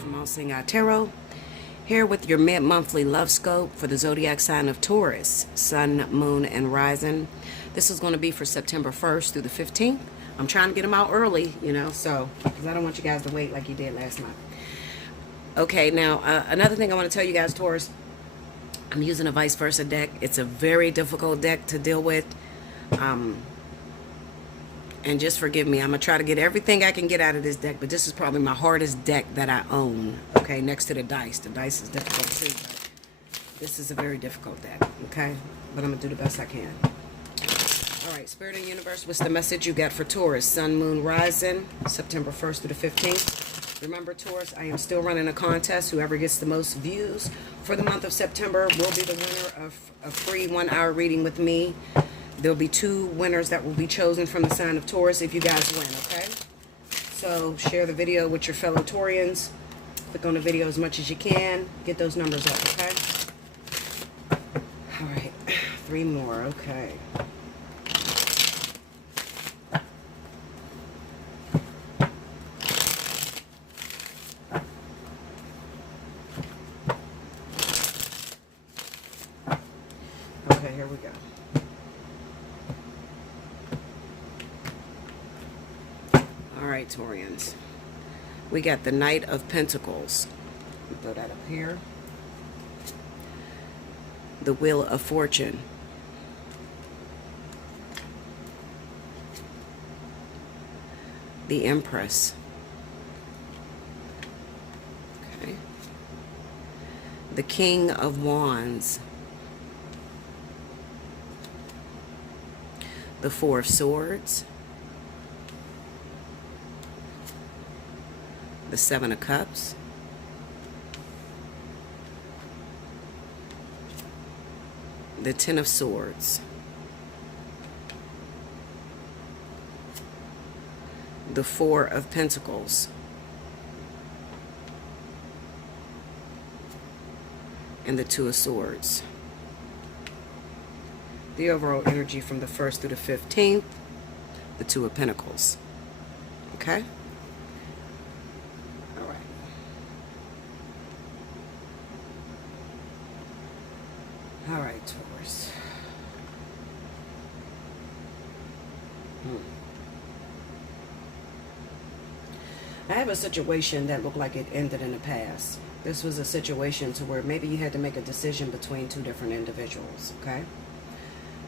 from Allseeingeyetarot, here with your mid-monthly love scope for the zodiac sign of Taurus, Sun, Moon, and Rising. This is going to be for September 1st through the 15th. I'm trying to get them out early, so because I don't want you guys to wait like you did last month. Okay, now another thing I want to tell you guys, Taurus, I'm using a vice versa deck. It's a very difficult deck to deal with. And just forgive me. I'm going to try to get everything I can get out of this deck, but this is probably my hardest deck that I own, okay, next to the dice. The dice is difficult too, but this is a very difficult deck, okay? But I'm going to do the best I can. All right, Spirit and Universe, what's the message you got for Taurus? Sun, Moon, Rising, September 1st through the 15th. Remember, Taurus, I am still running a contest. Whoever gets the most views for the month of September will be the winner of a free 1-hour reading with me. There'll be 2 winners that will be chosen from the sign of Taurus if you guys win, okay? So share the video with your fellow Taurians. Click on the video as much as you can. Get those numbers up, okay? All right, 3 more, okay. Okay, here we go. Alright, Taurians. We got the Knight of Pentacles. Throw that up here. The Wheel of Fortune. The Empress. Okay. The King of Wands. The 4 of Swords. The 7 of Cups. The 10 of Swords. The 4 of Pentacles. And the 2 of Swords. The overall energy from the 1st through the 15th. The 2 of Pentacles. Okay? All right, Taurus. I have a situation that looked like it ended in the past. This was a situation to where maybe you had to make a decision between 2 different individuals, okay?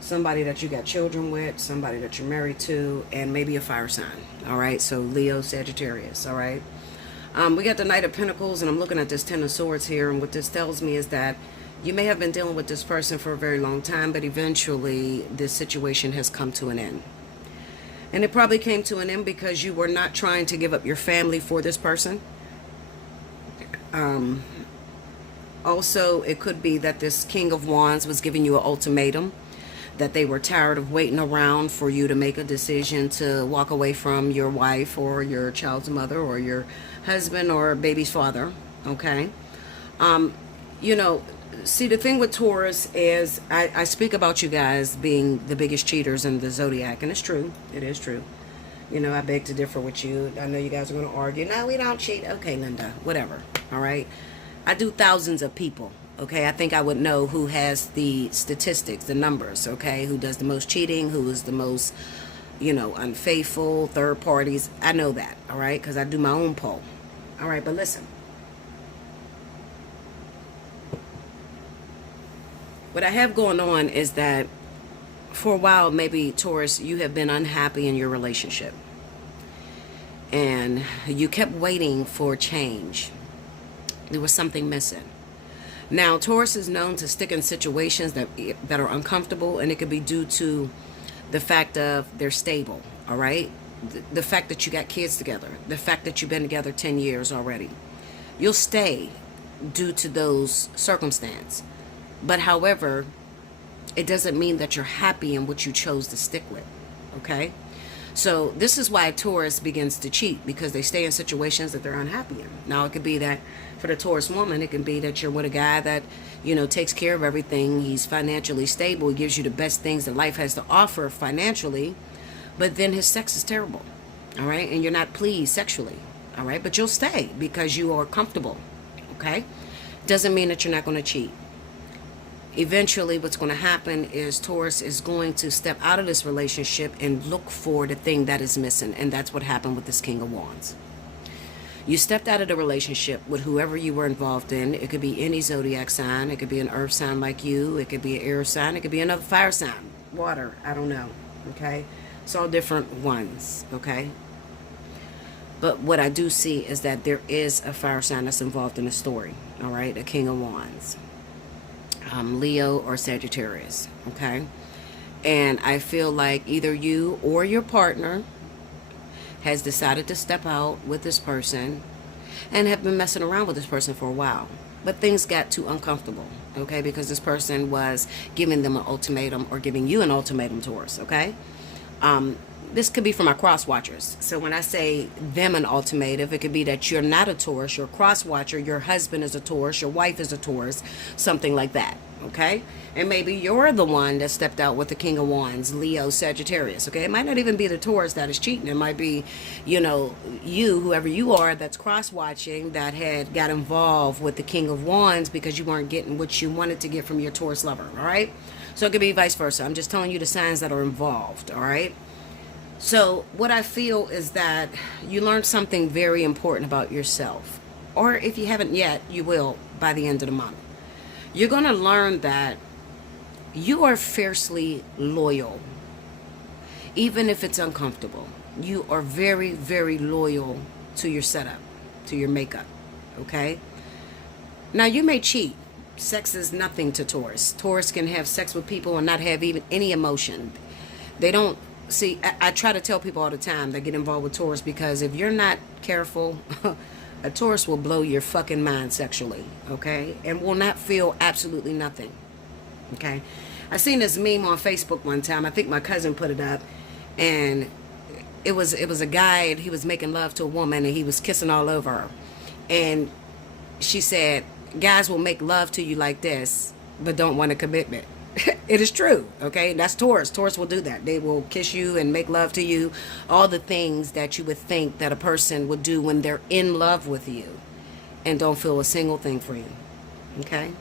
Somebody that you got children with, somebody that you're married to, and maybe a fire sign, all right? So Leo, Sagittarius, all right? We got the Knight of Pentacles, and I'm looking at this 10 of Swords here, and what this tells me is that you may have been dealing with this person for a very long time, but eventually this situation has come to an end. And it probably came to an end because you were not trying to give up your family for this person. Also, it could be that this King of Wands was giving you an ultimatum, that they were tired of waiting around for you to make a decision to walk away from your wife or your child's mother or your husband or baby's father, okay? See, the thing with Taurus is I speak about you guys being the biggest cheaters in the zodiac, and it's true. It is true. I beg to differ with you. I know you guys are going to argue. No, we don't cheat. Okay, Linda, whatever. All right. I do thousands of people. Okay, I think I would know who has the statistics, the numbers. Okay, who does the most cheating, who is the most, unfaithful, third parties. I know that. All right, because I do my own poll. All right, but listen. What I have going on is that for a while, maybe, Taurus, you have been unhappy in your relationship. And you kept waiting for change. There was something missing. Now, Taurus is known to stick in situations that are uncomfortable, and it could be due to the fact of they're stable, all right? The fact that you got kids together, the fact that you've been together 10 years already. You'll stay due to those circumstances. But however, it doesn't mean that you're happy in what you chose to stick with, okay? So this is why Taurus begins to cheat, because they stay in situations that they're unhappy in. Now, it could be that for the Taurus woman, it can be that you're with a guy that, takes care of everything. He's financially stable. He gives you the best things that life has to offer financially, but then his sex is terrible, all right? And you're not pleased sexually, All right, but you'll stay because you are comfortable. Okay, doesn't mean that you're not going to cheat. Eventually what's going to happen is Taurus is going to step out of this relationship and look for the thing that is missing, and that's what happened with this King of Wands. You stepped out of the relationship with whoever you were involved in. It could be any zodiac sign. It could be an earth sign like you. It could be an air sign. It could be another fire sign, water, I don't know. Okay, it's all different ones. Okay, but what I do see is that there is a fire sign that's involved in the story. All right, a King of Wands, Leo or Sagittarius. Okay, and I feel like either you or your partner has decided to step out with this person and have been messing around with this person for a while, but things got too uncomfortable. Okay, because this person was giving them an ultimatum, or giving you an ultimatum, Taurus. Okay, this could be for my cross watchers. So when I say them an ultimatum, it could be that you're not a Taurus, you're a cross watcher, your husband is a Taurus, your wife is a Taurus, something like that. Okay, and maybe you're the one that stepped out with the King of Wands, Leo, Sagittarius. Okay, it might not even be the Taurus that is cheating. It might be, you know, you, whoever you are, that's cross-watching, that had got involved with the King of Wands because you weren't getting what you wanted to get from your Taurus lover. All right, so it could be vice versa. I'm just telling you the signs that are involved. All right, so what I feel is that you learned something very important about yourself, or if you haven't yet, you will by the end of the month. You're going to learn that you are fiercely loyal, even if it's uncomfortable. You are very, very loyal to your setup, to your makeup, okay? Now, you may cheat. Sex is nothing to Taurus. Taurus can have sex with people and not have even any emotion. They don't, see, I try to tell people all the time that get involved with Taurus, because if you're not careful, a Taurus will blow your fucking mind sexually, okay? And will not feel absolutely nothing, okay? I seen this meme on Facebook one time. I think my cousin put it up, and it was a guy, and he was making love to a woman, and he was kissing all over her. And she said, guys will make love to you like this, but don't want a commitment. It is true, okay? That's Taurus. Taurus will do that. They will kiss you and make love to you, all the things that you would think that a person would do when they're in love with you, and don't feel a single thing for you, okay?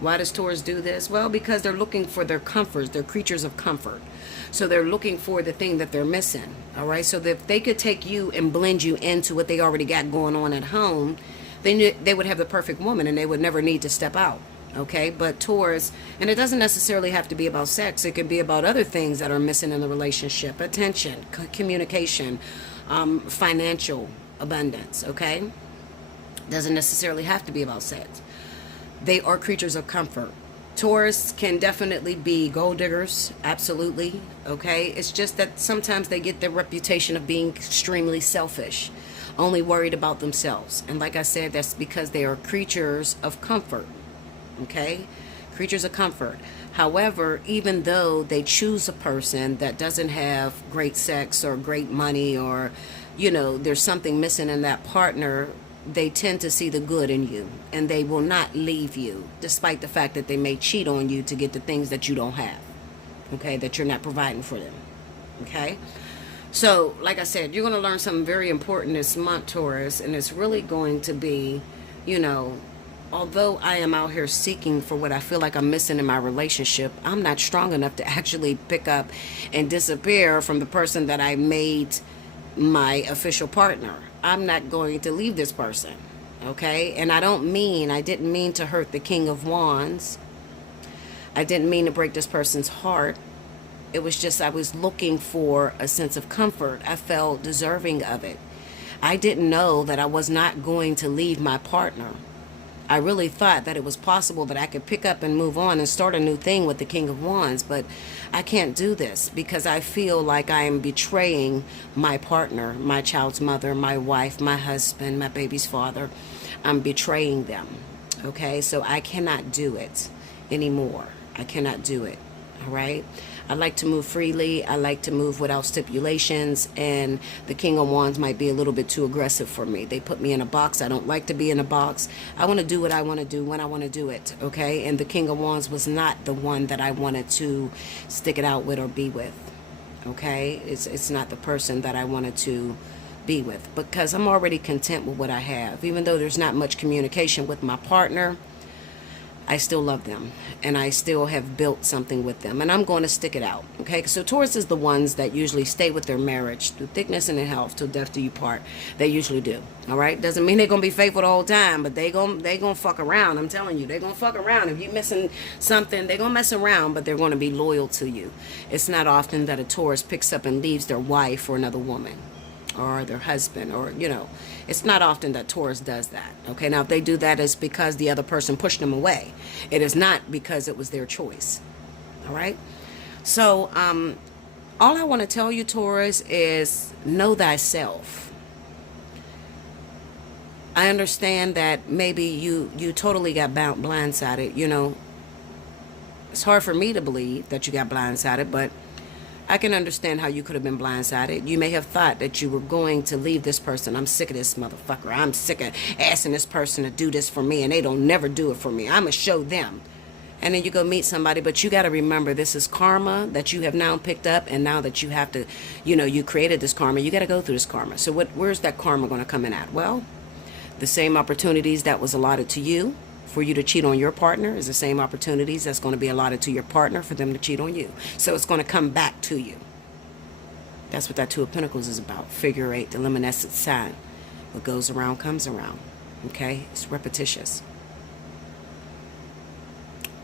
Why does Taurus do this? Well, because they're looking for their comforts. They're creatures of comfort. So they're looking for the thing that they're missing, all right? So that if they could take you and blend you into what they already got going on at home, they would have the perfect woman, and they would never need to step out. Okay, but Taurus, and it doesn't necessarily have to be about sex. It could be about other things that are missing in the relationship. Attention, communication, financial abundance, okay? Doesn't necessarily have to be about sex. They are creatures of comfort. Taurus can definitely be gold diggers, absolutely, okay? It's just that sometimes they get the reputation of being extremely selfish, only worried about themselves. And like I said, that's because they are creatures of comfort. Okay, creatures of comfort. However, even though they choose a person that doesn't have great sex or great money, or, you know, there's something missing in that partner, they tend to see the good in you, and they will not leave you, despite the fact that they may cheat on you to get the things that you don't have, okay, that you're not providing for them. Okay, so like I said, you're going to learn something very important this month, Taurus, and it's really going to be, you know, although I am out here seeking for what I feel like I'm missing in my relationship, I'm not strong enough to actually pick up and disappear from the person that I made my official partner. I'm not going to leave this person, okay? And I didn't mean to hurt the King of Wands. I didn't mean to break this person's heart. It was just I was looking for a sense of comfort. I felt deserving of it. I didn't know that I was not going to leave my partner. I really thought that it was possible that I could pick up and move on and start a new thing with the King of Wands, but I can't do this because I feel like I am betraying my partner, my child's mother, my wife, my husband, my baby's father. I'm betraying them, okay? So I cannot do it anymore. I cannot do it, all right? I like to move freely. I like to move without stipulations, and the King of Wands might be a little bit too aggressive for me. They put me in a box. I don't like to be in a box. I want to do what I want to do when I want to do it, okay? And the King of Wands was not the one that I wanted to stick it out with or be with, okay? It's not the person that I wanted to be with, because I'm already content with what I have. Even though there's not much communication with my partner, I still love them, and I still have built something with them, and I'm going to stick it out. Okay, so Taurus is the ones that usually stay with their marriage through thickness and in health till death do you part. They usually do. All right, doesn't mean they're gonna be faithful the whole time, but they gonna fuck around. I'm telling you, they're gonna fuck around. If you missing something, they're gonna mess around, but they're gonna be loyal to you. It's not often that a Taurus picks up and leaves their wife for another woman, or their husband, or it's not often that Taurus does that. Okay, now if they do that, it's because the other person pushed them away. It is not because it was their choice. All right, so all I want to tell you, Taurus, is know thyself. I understand that maybe you totally got blindsided. It's hard for me to believe that you got blindsided, but I can understand how you could have been blindsided. You may have thought that you were going to leave this person. I'm sick of this motherfucker. I'm sick of asking this person to do this for me, and they don't never do it for me. I'm going to show them. And then you go meet somebody, but you got to remember, this is karma that you have now picked up, and now that you have to, you created this karma, you got to go through this karma. So where's that karma going to come in at? Well, the same opportunities that was allotted to you for you to cheat on your partner is the same opportunities that's going to be allotted to your partner for them to cheat on you. So it's going to come back to you. That's what that Two of Pentacles is about. Figure 8, the luminescent sign. What goes around comes around. Okay? It's repetitious.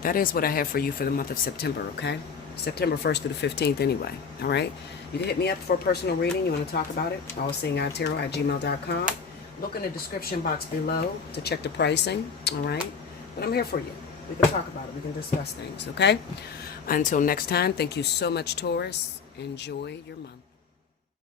That is what I have for you for the month of September, okay? September 1st through the 15th anyway. All right? You can hit me up for a personal reading. You want to talk about it? Allseeingeyetarot@gmail.com. Look in the description box below to check the pricing, all right? But I'm here for you. We can talk about it. We can discuss things, okay? Until next time, thank you so much, Taurus. Enjoy your month.